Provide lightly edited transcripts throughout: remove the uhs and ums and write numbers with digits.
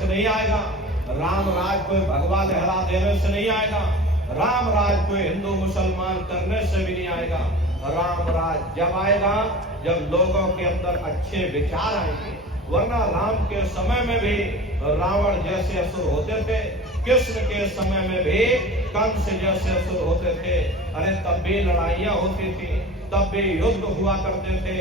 से नहीं आएगा, राम राज कोई भगवा लहरा देने से नहीं आएगा, राम राज कोई हिंदू मुसलमान करने से भी नहीं आएगा। राम राज जब आएगा जब लोगों के अंदर अच्छे विचार आएंगे। वरना राम के समय में भी रावण जैसे असुर होते थे, कृष्ण के समय में भी कंस जैसे असुर होते थे। अरे तब भी लड़ाइयां होती थी, तब भी युद्ध हुआ करते थे।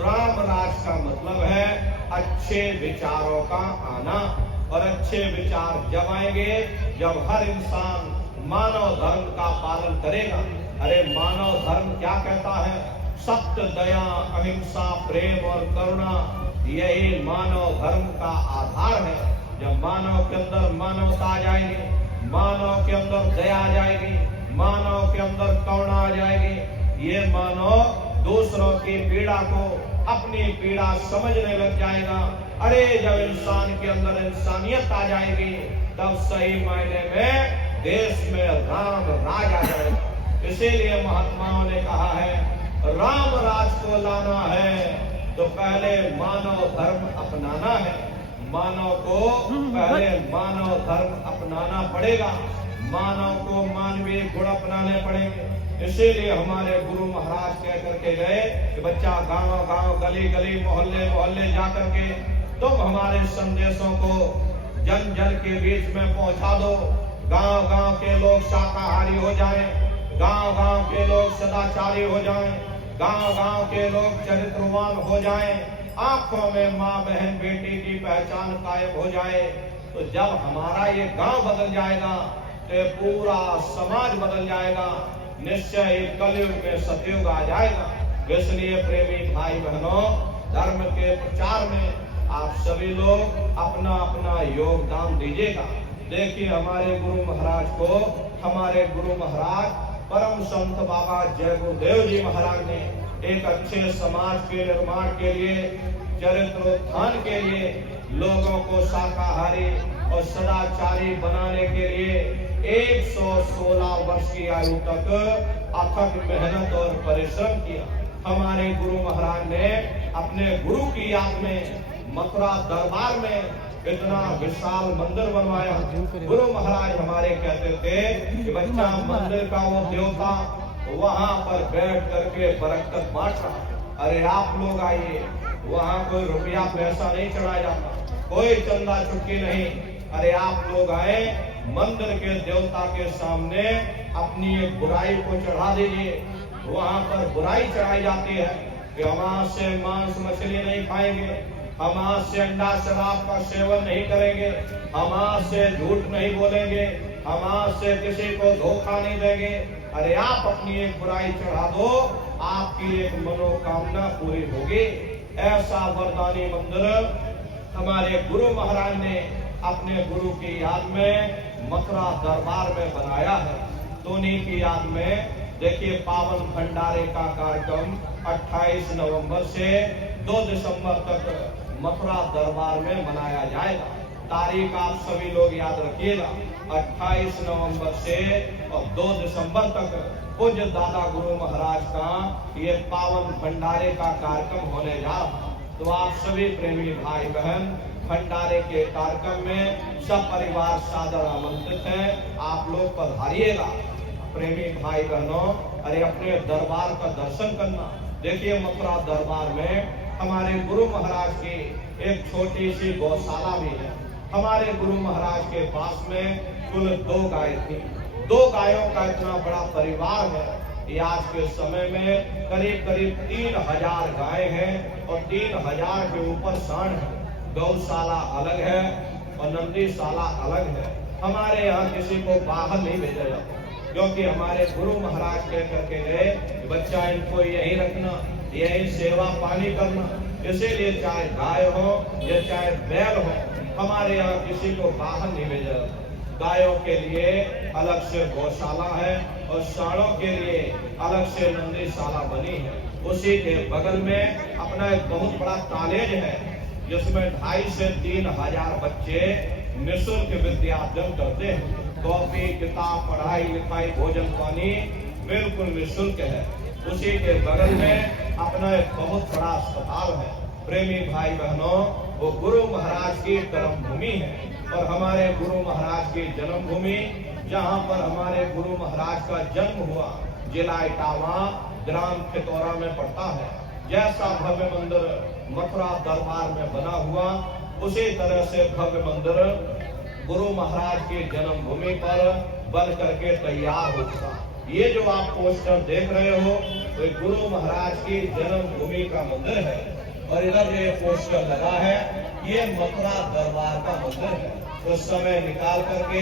राम राज का मतलब है अच्छे विचारों का आना, और अच्छे विचार जब आएंगे जब हर इंसान मानव धर्म का पालन करेगा। अरे मानव धर्म क्या कहता है? सत्य, दया, अहिंसा, प्रेम और करुणा, यही मानव धर्म का आधार है। जब मानव के अंदर मानवता आ जाएगी, मानव के अंदर दया आ जाएगी, मानव के अंदर करुणा आ जाएगी, ये मानव दूसरों की पीड़ा को अपनी पीड़ा समझने लग जाएगा। अरे जब इंसान के अंदर इंसानियत आ जाएगी तब सही मायने में देश में राम राज आ जाएगा। इसीलिए महात्माओं ने कहा है राम राज को लाना है तो पहले मानव धर्म अपनाना है। मानव को पहले मानव धर्म अपनाना पड़ेगा, मानव को मानवीय गुण अपनाने पड़ेंगे। इसीलिए हमारे गुरु महाराज कह करके गए कि बच्चा गांव गांव, गली गली, मोहल्ले मोहल्ले जाकर के तुम हमारे संदेशों को जन जन के बीच में पहुंचा दो। गांव गांव के लोग शाकाहारी हो जाएं, गांव गांव के लोग सदाचारी हो जाएं, गांव गांव के लोग चरित्रवान हो जाएं, आंखों में माँ बहन बेटी की पहचान कायम हो जाए। तो जब हमारा ये गांव बदल जाएगा तो पूरा समाज बदल जाएगा, निश्चय कलयुग में सतयुग आ जाएगा। इसलिए प्रेमी भाई बहनों, धर्म के प्रचार में आप सभी लोग अपना अपना योगदान दीजिएगा। देखिए हमारे गुरु महाराज को, हमारे गुरु महाराज परम संत बाबा जय गुरुदेव जी महाराज ने एक अच्छे समाज के निर्माण के लिए, चरित्रोत्थान के लिए, लोगों को शाकाहारी और सदाचारी बनाने के लिए 116 वर्ष की आयु तक अथक मेहनत और परिश्रम किया। हमारे गुरु महाराज ने अपने गुरु की याद में मथुरा दरबार में इतना विशाल मंदिर बनवाया। गुरु महाराज हमारे कहते थे कि बच्चा मंदिर का वो देवता वहां पर बैठ करके बरकत बांट रहा। अरे आप लोग आइए, वहां कोई रुपया पैसा नहीं चढ़ाया जाता, कोई चंदा चुटकी नहीं। अरे आप लोग आए, मंदिर के देवता के सामने अपनी एक बुराई को चढ़ा दीजिए। वहां पर बुराई चढ़ाई जाती है कि हम आज से मांस मछली नहीं खाएंगे, हम आज से अंडा शराब का सेवन नहीं करेंगे, हम आज से झूठ नहीं बोलेंगे, हम आज से किसी को धोखा नहीं देंगे। अरे आप अपनी एक बुराई चढ़ा दो, आपकी एक मनोकामना पूरी होगी। ऐसा वरदानी मंदिर हमारे गुरु महाराज ने अपने गुरु की याद में मथुरा दरबार में बनाया है। तो उन्हीं की याद में देखिए पावन भंडारे का कार्यक्रम 28 नवंबर से 2 दिसंबर तक मथुरा दरबार में मनाया जाएगा। तारीख आप सभी लोग याद रखिएगा, 28 नवंबर से और 2 दिसंबर तक पूज्य दादा गुरु महाराज का ये पावन भंडारे का कार्यक्रम होने जा रहा। तो आप सभी प्रेमी भाई बहन भंडारे के कार्यक्रम में सब परिवार सादर आमंत्रित है, आप लोग पधारिएगा। प्रेमी भाई बहनों, अरे अपने दरबार का दर्शन करना। देखिए मथुरा दरबार में हमारे गुरु महाराज की एक छोटी सी गौशाला भी है। हमारे गुरु महाराज के पास में कुल 2 गाय थी। 2 गायों का इतना बड़ा परिवार है। ये आज के समय में करीब करीब 3000 गाय हैं और 3000 के ऊपर सांड है। गौशाला अलग है और नंदीशाला अलग है। हमारे यहाँ किसी को बाहर नहीं भेजा जाता, क्योंकि हमारे गुरु महाराज कह करके गए बच्चा इनको यही रखना, यही सेवा पानी करना। इसीलिए चाहे गाय हो या चाहे बैल हो, हमारे यहाँ किसी को बाहर नहीं भेजा जाता। गायों के लिए अलग से गौशाला है और सांडों के लिए अलग से नंदीशाला बनी है। उसी के बगल में अपना एक बहुत बड़ा कॉलेज है जिसमें 2,500 से 3,000 बच्चे निःशुल्क विद्यार्जन करते हैं। कॉपी किताब, पढ़ाई लिखाई, भोजन पानी बिल्कुल निःशुल्क है। उसी के बगल में अपना एक बहुत बड़ा अस्पताल है। प्रेमी भाई बहनों, वो गुरु महाराज की कर्मभूमि है। और हमारे गुरु महाराज की जन्मभूमि, जहाँ पर हमारे गुरु महाराज का जन्म हुआ, जिला इटावा, ग्राम खितौरा में पड़ता है। जैसा भव्य मंदिर मथुरा दरबार में बना हुआ, उसी तरह से भव्य मंदिर गुरु महाराज की जन्मभूमि पर बन करके तैयार होगा। ये जो आप पोस्टर देख रहे हो, तो गुरु महाराज की जन्मभूमि का मंदिर है। और इधर ये पोस्टर लगा है, ये मथुरा दरबार का मंदिर है। तो समय निकाल करके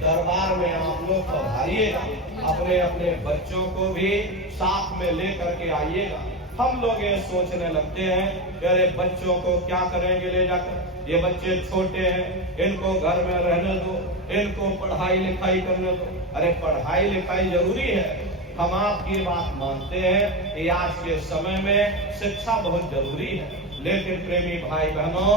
दरबार में आप लोग पधारिएगा, अपने अपने बच्चों को भी साथ में ले करके आइएगा। हम लोग ये सोचने लगते हैं कि अरे बच्चों को क्या करेंगे ले जाकर, ये बच्चे छोटे हैं, इनको घर में रहने दो, इनको पढ़ाई लिखाई करने दो। अरे पढ़ाई लिखाई जरूरी है, हम आपकी बात मानते हैं कि आज के समय में शिक्षा बहुत जरूरी है। लेकिन प्रेमी भाई बहनों,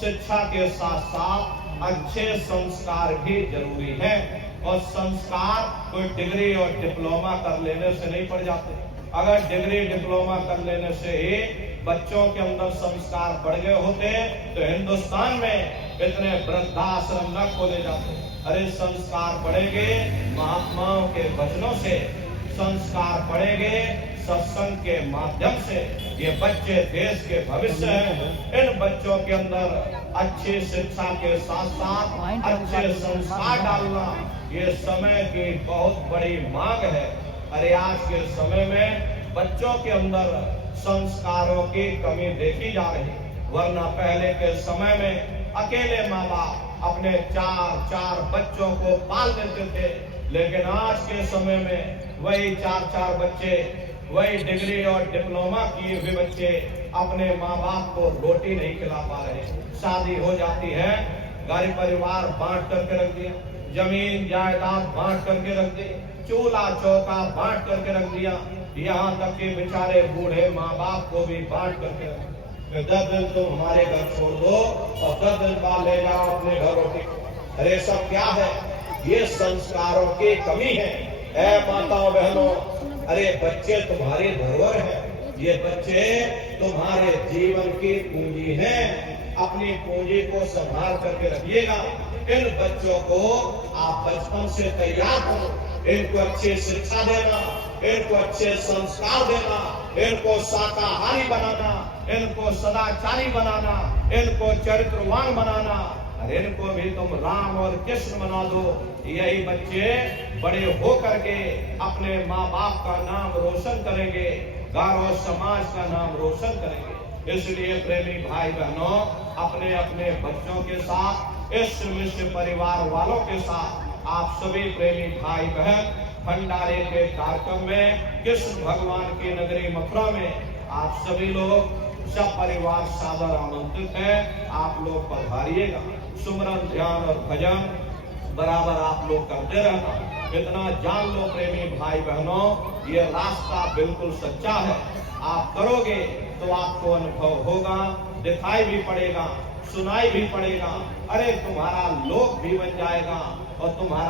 शिक्षा के साथ साथ अच्छे संस्कार भी जरूरी है। और संस्कार कोई डिग्री और डिप्लोमा कर लेने से नहीं पड़ जाते। अगर डिग्री डिप्लोमा कर लेने से ही बच्चों के अंदर संस्कार बढ़ गए होते तो हिंदुस्तान में इतने वृद्धाश्रम न खोले जाते। अरे संस्कार बढ़ेंगे महात्माओं के वचनों से, संस्कार बढ़ेंगे सत्संग के माध्यम से। ये बच्चे देश के भविष्य हैं। इन बच्चों के अंदर अच्छी शिक्षा के साथ साथ अच्छे संस्कार डालना ये समय की बहुत बड़ी मांग है। अरे आज के समय में बच्चों के अंदर संस्कारों की कमी देखी जा रही, वरना पहले के समय में अकेले माँ बाप अपने चार बच्चों को पाल देते थे। लेकिन आज के समय में वही चार बच्चे, वही डिग्री और डिप्लोमा किए हुए बच्चे अपने माँ बाप को रोटी नहीं खिला पा रहे। शादी हो जाती है, घर परिवार बांट करके रख दिया, जमीन जायदाद बांट करके रख दी, चूल्हा चौका बांट करके रख दिया, यहाँ तक कि बेचारे बूढ़े माँ बाप को भी बांट करके रख दिया। 10 दिन तुम हमारे घर छोड़ दो और 10 दिन बाद ले जाओ अपने घरों की। अरे सब क्या है? ये संस्कारों की कमी है। ऐ माताओं बहनों, अरे बच्चे तुम्हारी धरोहर है, ये बच्चे तुम्हारे जीवन की पूंजी हैं। अपनी पूंजी को संभाल करके रखिएगा। इन बच्चों को आप बचपन से तैयार करो, इनको अच्छी शिक्षा देना, इनको अच्छे संस्कार देना, इनको शाकाहारी बनाना, इनको सदाचारी बनाना, इनको चरित्रवान बनाना। और इनको भी तुम राम और कृष्ण बना दो। यही बच्चे बड़े हो करके अपने माँ बाप का नाम रोशन करेंगे, गांव और समाज का नाम रोशन करेंगे। इसलिए प्रेमी भाई बहनों, अपने अपने बच्चों के साथ, इस विश्व परिवार वालों के साथ आप सभी प्रेमी भाई बहन भंडारे के कार्यक्रम में कृष्ण भगवान की नगरी मथुरा में आप सभी लोग सब परिवार सादर आमंत्रित है। आप लोग पधारिएगा। सुमरन, ध्यान और भजन बराबर आप लोग करते रहना। इतना जान लो प्रेमी भाई बहनों, ये रास्ता बिल्कुल सच्चा है। आप करोगे तो आपको अनुभव होगा, दिखाई भी पड़ेगा, सुनाई भी पड़ेगा। अरे तुम्हारा लोक भी बन जाएगा और तुम्हारा